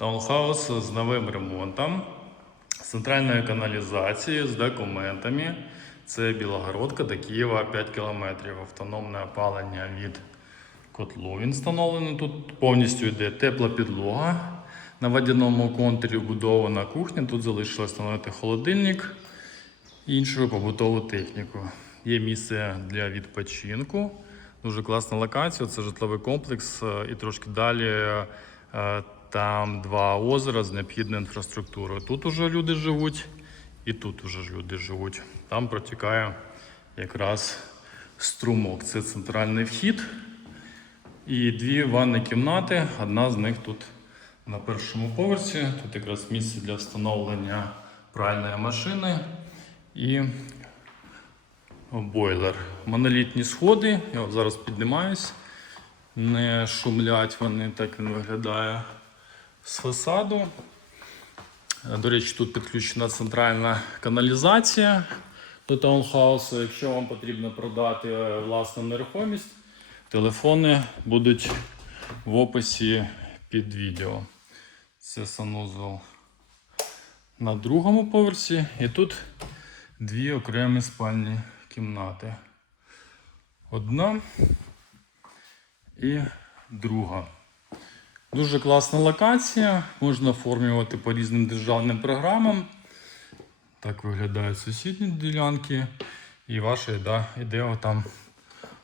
Таунхаус з новим ремонтом, з центральною каналізацією, з документами. Це Білогородка до Києва 5 кілометрів. Автономне опалення від котлу він встановлений. Тут повністю йде тепла підлога. На водяному контурі вбудована кухня. Тут залишилось встановити холодильник і іншу побутову техніку. Є місце для відпочинку. Дуже класна локація. Це житловий комплекс. е, І трошки далі е, там два озера з необхідною інфраструктурою. Тут уже люди живуть, і тут уже ж люди живуть. Там протікає якраз струмок. Це центральний вхід. І дві ванні кімнати. Одна з них тут на першому поверсі. Тут якраз місце для встановлення пральної машини і бойлер. Монолітні сходи. Я зараз піднімаюсь. Не шумлять вони, так він виглядає з фасаду. Е, До речі, тут підключена центральна каналізація до таунхаусу. Якщо вам потрібно продати е, власну нерухомість, телефони будуть в описі під відео. Це санузел на другому поверсі. І тут дві окремі спальні кімнати. Одна і друга. Дуже класна локація. Можна оформлювати по різним державним програмам. Так виглядають сусідні ділянки. І ваша іде там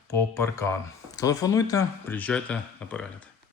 по паркан. Телефонуйте, приїжджайте на перегляд.